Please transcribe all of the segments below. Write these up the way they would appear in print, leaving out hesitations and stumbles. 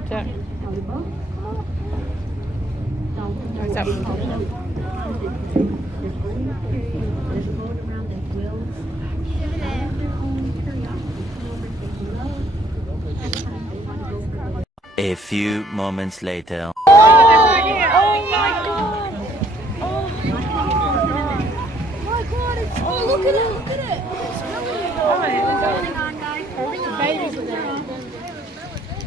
Good tip. What's up? A few moments later. Oh my god! Oh my god, it's look at it, look at it! Holding on, guys. Holding on. Babies are there.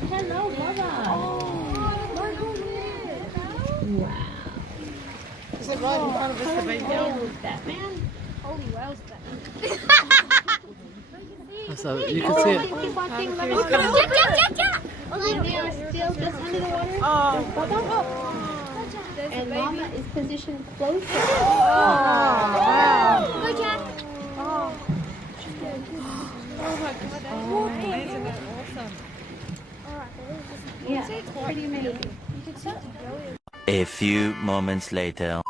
Hello, mother. Oh, look at it. Wow. Is it right in front of us, the baby? Batman? Holy whales, Batman. So you can see it. Still just under the water. Oh. And Mama is positioned closer. Oh, wow. Go, Jack. Oh. She's good. Oh, my God. That's amazing. That's awesome. All right. Yeah, it's pretty amazing. You can see it's brilliant. A few moments later.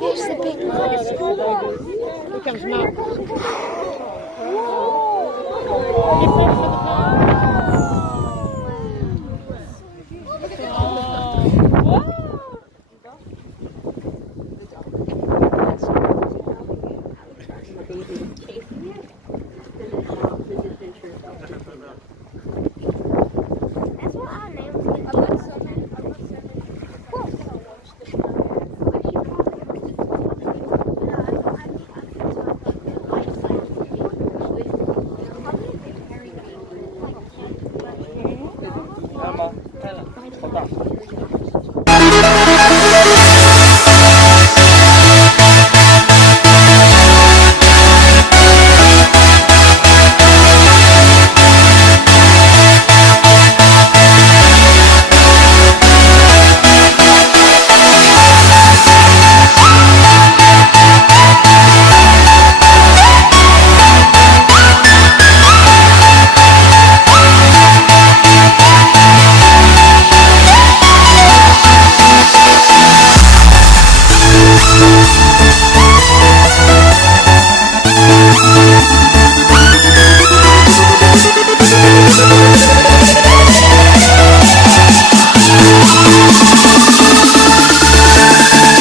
There's the big one. Here comes Mom. Get ready for the ball.